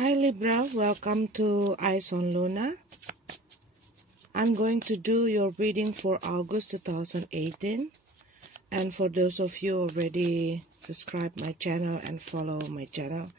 Hi Libra, welcome to Eyes on Luna. I'm going to do your reading for August 2018. And for those of you already subscribe my channel and follow my channel,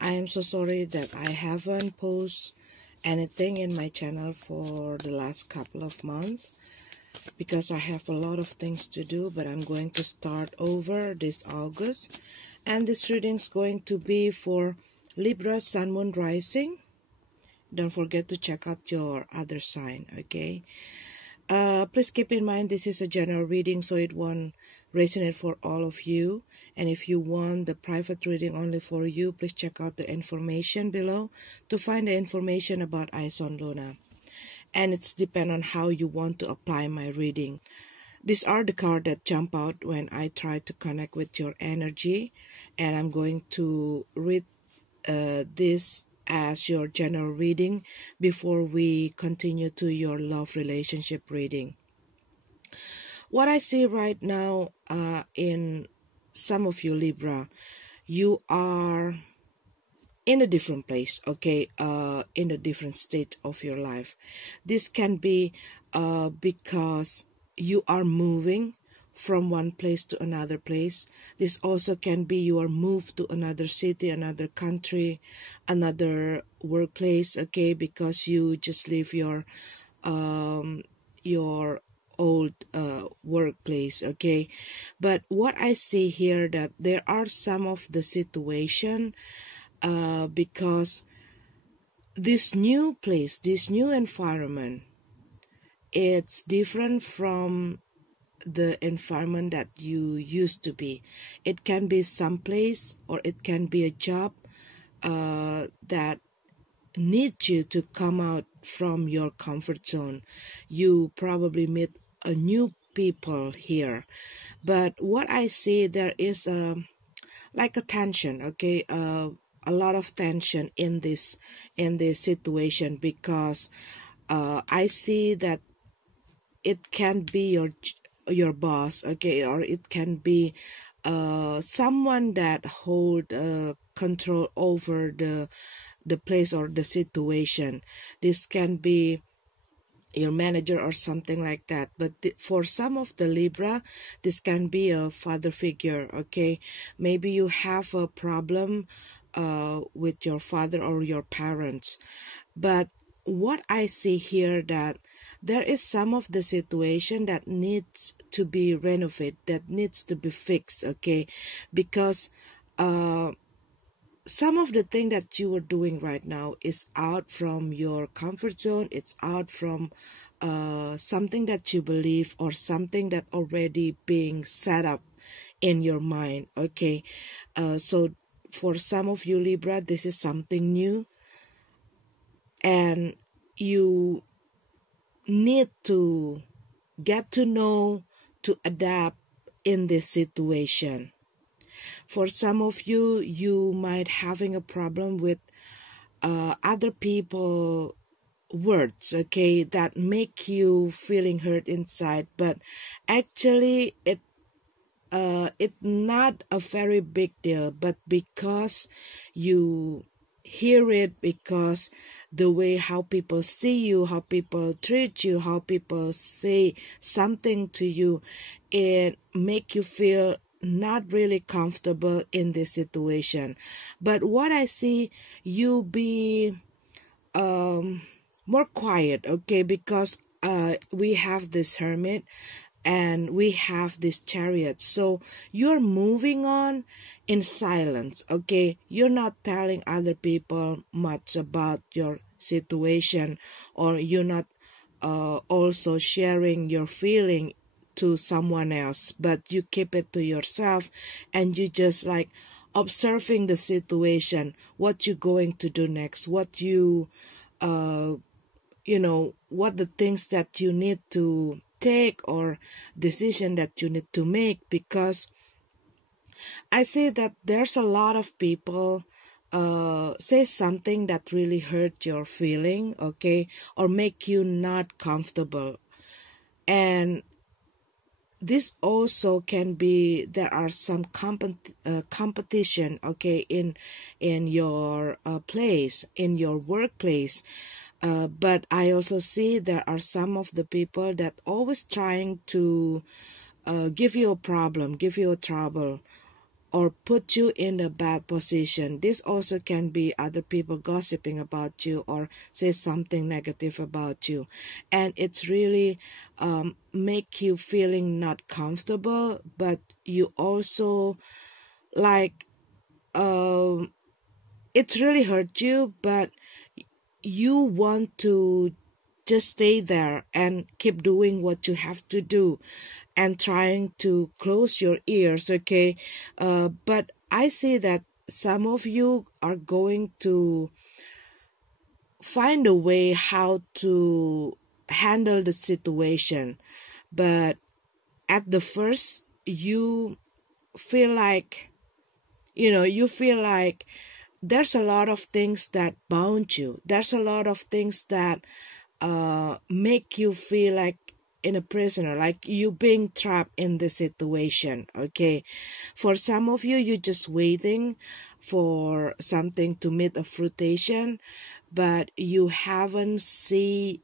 I am so sorry that I haven't posted anything in my channel for the last couple of months because I have a lot of things to do, but I'm going to start over this August. And this reading is going to be for Libra, Sun, Moon, Rising. Don't forget to check out your other sign, okay? Please keep in mind this is a general reading, so it won't resonate for all of you. And if you want the private reading only for you, please check out the information below to find the information about Eyes on Luna. And it's depend on how you want to apply my reading. These are the cards that jump out when I try to connect with your energy. And I'm going to read this as your general reading before we continue to your love relationship reading. What I see right now in some of you Libra, you are in a different place, okay, in a different state of your life. This can be because you are moving from one place to another place. This also can be you are moved to another city, another country, another workplace, okay, because you just leave your old workplace, okay. But what I see here that there are some of the situation because this new place, this new environment, it's different from the environment that you used to be. It can be some place or it can be a job that needs you to come out from your comfort zone. You probably meet a new people here, but what I see there is like a tension, okay, a lot of tension in this situation because I see that it can be your boss, okay, or it can be someone that hold control over the place or the situation. This can be your manager or something like that. But for some of the Libra, this can be a father figure, okay. Maybe you have a problem with your father or your parents. But what I see here that there is some of the situation that needs to be renovated, that needs to be fixed, okay, because some of the thing that you are doing right now is out from your comfort zone. It's out from something that you believe or something that already being set up in your mind, okay. So for some of you Libra, this is something new and you need to get to know, to adapt in this situation. For some of you, you might having a problem with other people words, okay, that make you feeling hurt inside, but actually it's not a very big deal, but because you hear it, because the way how people see you, how people treat you, how people say something to you, it make you feel not really comfortable in this situation. But what I see, you be more quiet, okay, because we have this Hermit and we have this Chariot. So you're moving on in silence, okay. You're not telling other people much about your situation, or you're not also sharing your feeling to someone else, but you keep it to yourself and you just like observing the situation, what you're going to do next, what you know, what the things that you need to take or decision that you need to make. Because I see that there's a lot of people say something that really hurt your feeling, okay, or make you not comfortable. And this also can be, there are some competition, okay, in your place, in your workplace. But I also see there are some of the people that always trying to give you a problem, give you a trouble, or put you in a bad position. This also can be other people gossiping about you or say something negative about you. And it's really make you feeling not comfortable, but you also like, it's really hurt you, but you want to just stay there and keep doing what you have to do and trying to close your ears, okay? But I see that some of you are going to find a way how to handle the situation. But at the first, you feel like, you feel like there's a lot of things that bound you. There's a lot of things that make you feel like in a prisoner, like you being trapped in the situation, okay? For some of you, you're just waiting for something to meet a fruition, but you haven't seen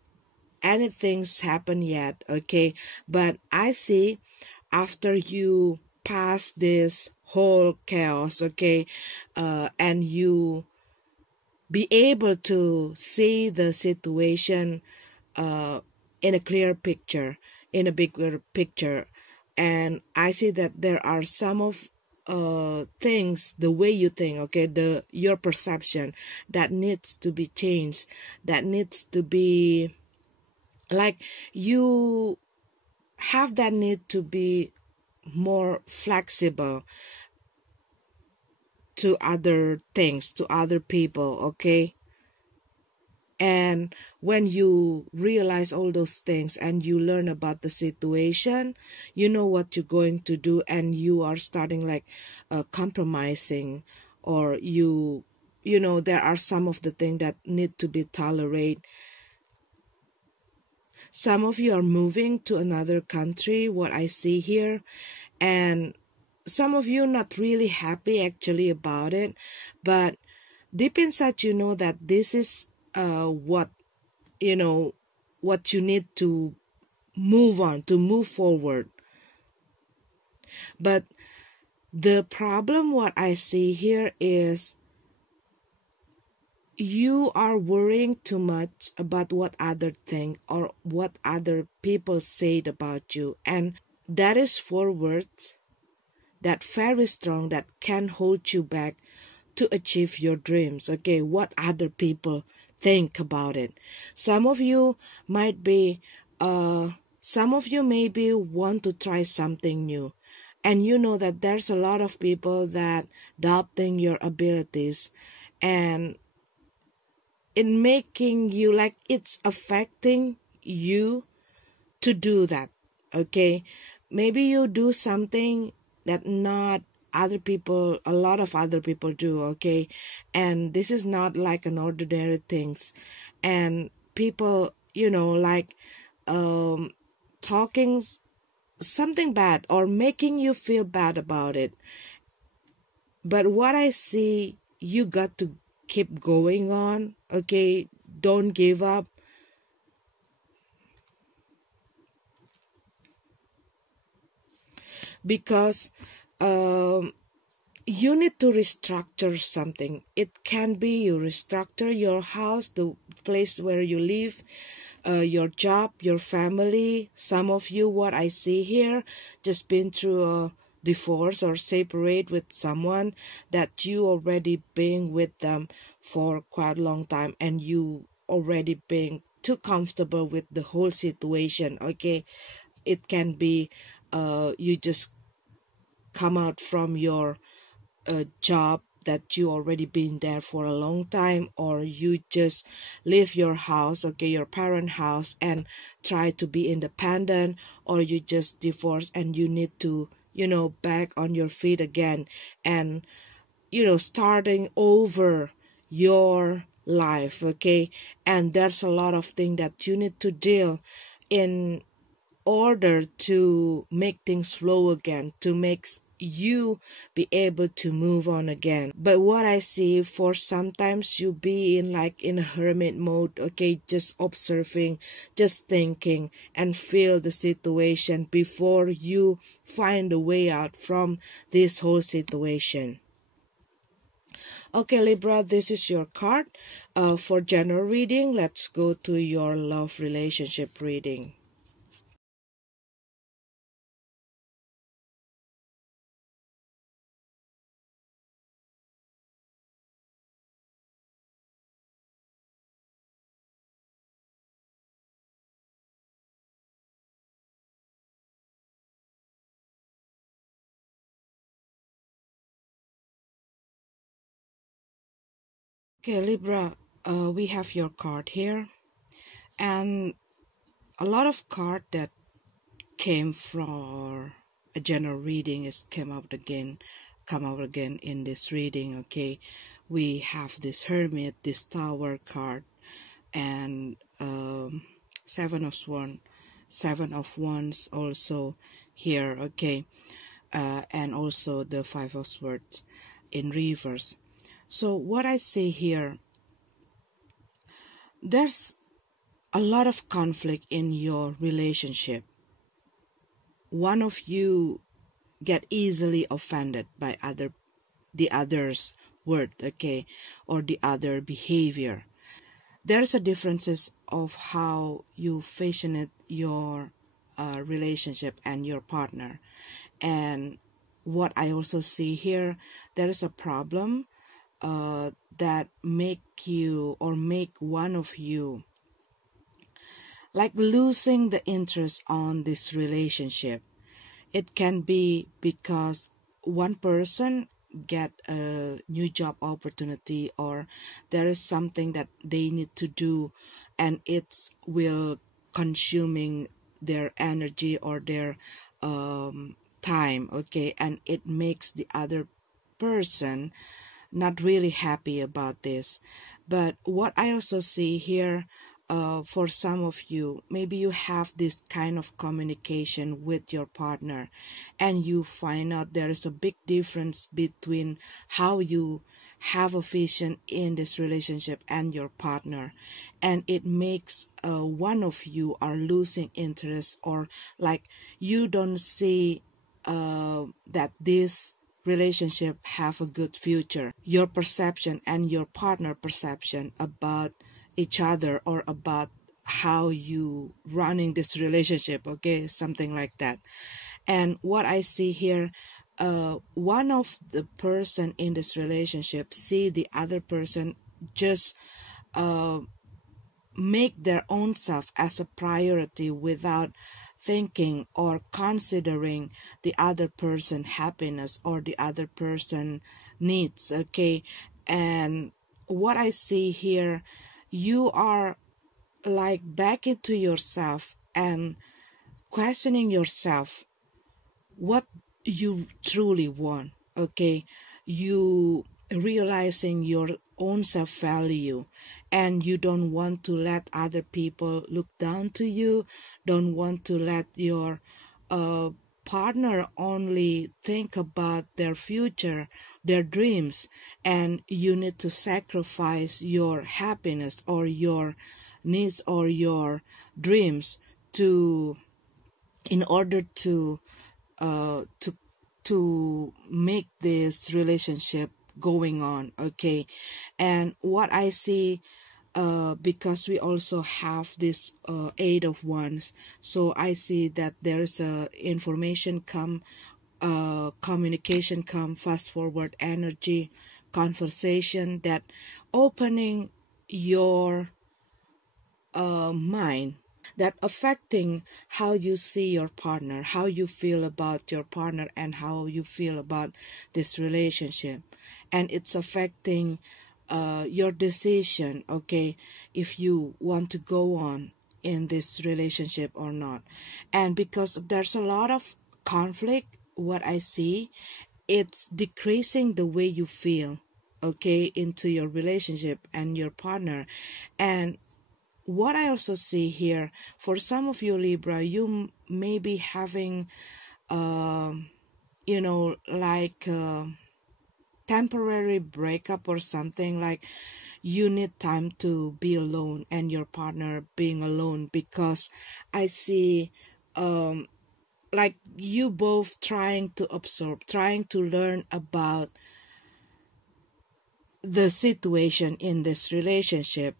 anything's happen yet, okay? But I see after you pass this whole chaos, okay, and you be able to see the situation in a clear picture, in a bigger picture. And I see that there are some of things, the way you think, okay, your perception that needs to be changed, that needs to be, like, you have that need to be more flexible to other things, to other people, okay? And when you realize all those things and you learn about the situation, you know what you're going to do, and you are starting like compromising, or you know, there are some of the things that need to be tolerated. Some of you are moving to another country, what I see here, and some of you not really happy actually about it, but deep inside you know that this is what you need to move on, to move forward. But the problem what I see here is you are worrying too much about what other think or what other people said about you, and that is 4 words that very strong, that can hold you back to achieve your dreams, okay? What other people think about it. Some of you might be, some of you maybe want to try something new, and you know that there's a lot of people that doubting your abilities, and in making you like it's affecting you to do that, okay? Maybe you do something that not other people, a lot of other people do, okay? And this is not like an ordinary things, and people, like talking something bad or making you feel bad about it. But what I see, you got to keep going on, okay? Don't give up. Because you need to restructure something. It can be you restructure your house, the place where you live, your job, your family. Some of you, what I see here, just been through a divorce or separate with someone that you already been with them for quite a long time, and you already being too comfortable with the whole situation, okay? It can be you just come out from your job that you already been there for a long time, or you just leave your house, okay, your parent house, and try to be independent, or you just divorce and you need to, back on your feet again, and, starting over your life, okay? And there's a lot of things that you need to deal in order to make things flow again, to make you be able to move on again. But what I see, for sometimes you be in like in a hermit mode, okay, just observing, just thinking and feel the situation before you find a way out from this whole situation. Okay, Libra, this is your card for general reading. Let's go to your love relationship reading. Okay, Libra, we have your card here, and a lot of card that came from a general reading is come out again in this reading. Okay, we have this Hermit, this Tower card, and Seven of Wands also here. Okay, and also the Five of Swords in reverse. So what I see here, there's a lot of conflict in your relationship. One of you get easily offended by the other's word, okay, or the other behavior. There's a differences of how you fashion it, your relationship and your partner. And what I also see here, there is a problem that make you or make one of you like losing the interest on this relationship. It can be because one person get a new job opportunity, or there is something that they need to do and it's will consuming their energy or their time, okay, and it makes the other person not really happy about this. But what I also see here, for some of you, maybe you have this kind of communication with your partner and you find out there is a big difference between how you have a vision in this relationship and your partner, and it makes one of you are losing interest, or like you don't see that this relationship have a good future. Your perception and your partner perception about each other or about how you running this relationship, okay, something like that. And what I see here, one of the person in this relationship see the other person just make their own self as a priority without thinking or considering the other person happiness or the other person needs, okay. And what I see here, you are like back into yourself and questioning yourself what you truly want, okay. You realizing your own self-value, and you don't want to let other people look down to you, don't want to let your partner only think about their future, their dreams, and you need to sacrifice your happiness or your needs or your dreams to in order to uh to to make this relationship going on, okay. And what I see, because we also have this Eight of Wands, so I see that there's a information come, communication come, fast forward energy, conversation that opening your mind, that affecting how you see your partner, how you feel about your partner, and how you feel about this relationship. And it's affecting your decision, okay, if you want to go on in this relationship or not. And because there's a lot of conflict, what I see, it's decreasing the way you feel, okay, into your relationship and your partner. And what I also see here, for some of you Libra, you may be having like temporary breakup or something, like you need time to be alone and your partner being alone, because I see like you both trying to absorb, trying to learn about the situation in this relationship.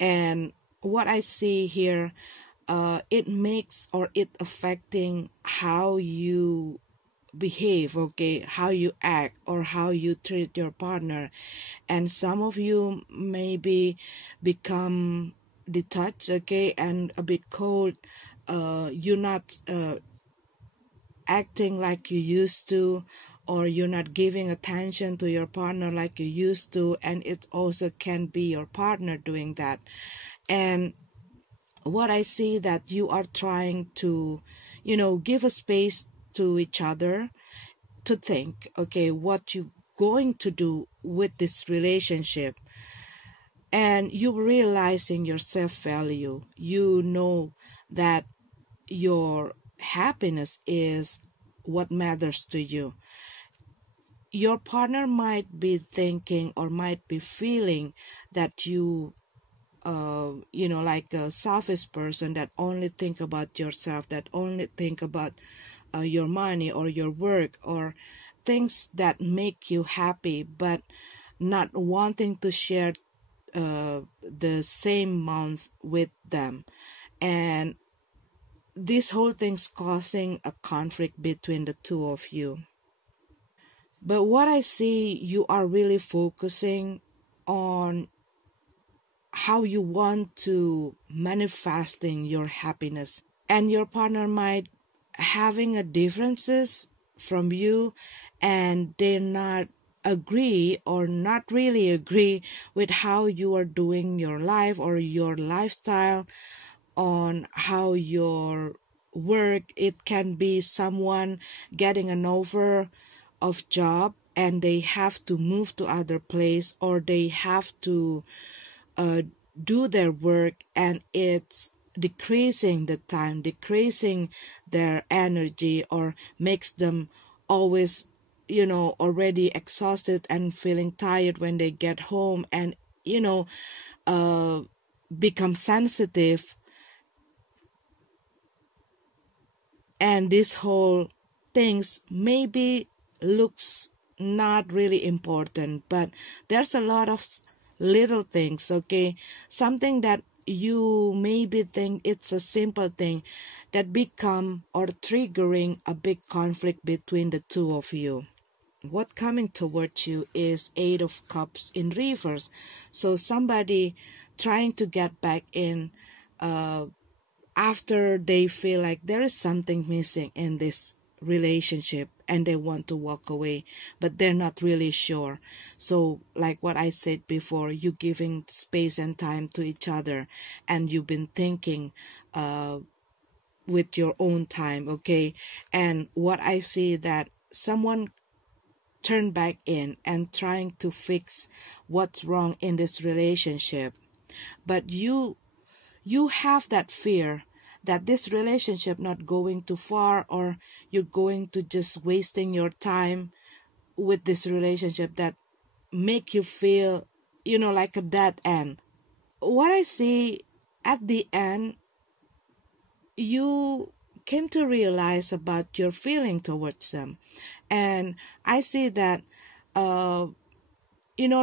And what I see here, it makes or it affecting how you behave, okay, how you act or how you treat your partner. And some of you maybe become detached, okay, and a bit cold. You're not acting like you used to, or you're not giving attention to your partner like you used to, and it also can be your partner doing that. And what I see, that you are trying to give a space to each other to think, okay, what you going to do with this relationship. And you realizing your self-value, you know that your happiness is what matters to you. Your partner might be thinking or might be feeling that you like a selfish person that only think about yourself, that only think about your money or your work or things that make you happy, but not wanting to share the same month with them. And this whole thing's causing a conflict between the two of you. But what I see, you are really focusing on how you want to manifesting your happiness, and your partner might having a differences from you, and they not agree or not really agree with how you are doing your life or your lifestyle, on how your work. It can be someone getting an offer of job and they have to move to other place, or they have to do their work, and it's decreasing the time, decreasing their energy, or makes them always already exhausted and feeling tired when they get home, and become sensitive. And this whole things maybe looks not really important, but there's a lot of little things, okay, something that you maybe think it's a simple thing that become or triggering a big conflict between the two of you. What coming towards you is 8 of Cups in reverse. So somebody trying to get back in after they feel like there is something missing in this relationship and they want to walk away, but they're not really sure. So like what I said before, you giving space and time to each other, and you've been thinking with your own time, okay? And what I see, that someone turn back in and trying to fix what's wrong in this relationship, but you have that fear that this relationship not going too far, or you're going to just wasting your time with this relationship that make you feel like a dead end. What I see at the end, you came to realize about your feeling towards them, and I see that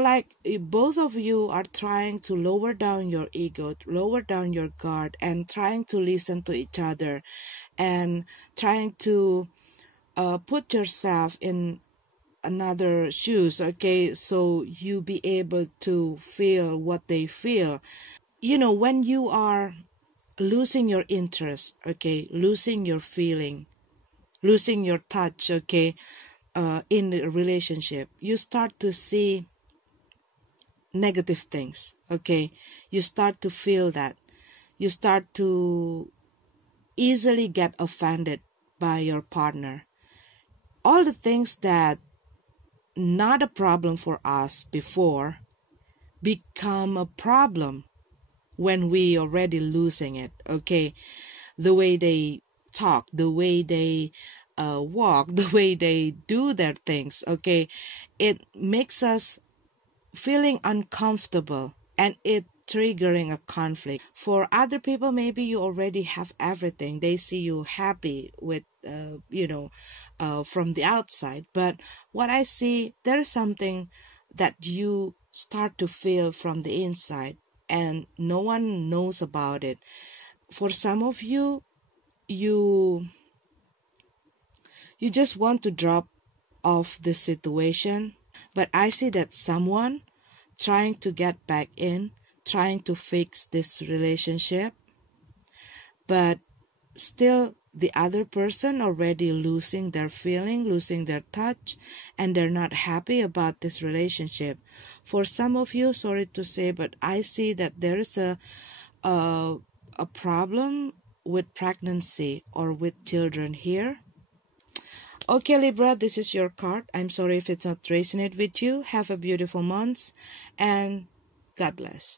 like both of you are trying to lower down your ego, lower down your guard, and trying to listen to each other, and trying to put yourself in another shoes, okay, so you be able to feel what they feel. When you are losing your interest, okay, losing your feeling, losing your touch, okay, in the relationship, you start to see negative things, okay, you start to feel that, you start to easily get offended by your partner. All the things that not a problem for us before become a problem when we already losing it, okay? The way they talk, the way they walk, the way they do their things, okay? It makes us feeling uncomfortable, and it triggering a conflict. For other people, maybe you already have everything. They see you happy with, from the outside. But what I see, there is something that you start to feel from the inside, and no one knows about it. For some of you, you just want to drop off the situation. But I see that someone trying to get back in, trying to fix this relationship, but still the other person already losing their feeling, losing their touch, and they're not happy about this relationship. For some of you, sorry to say, but I see that there is a problem with pregnancy or with children here. Okay, Libra, this is your card. I'm sorry if it's not resonate with you. Have a beautiful month, and God bless.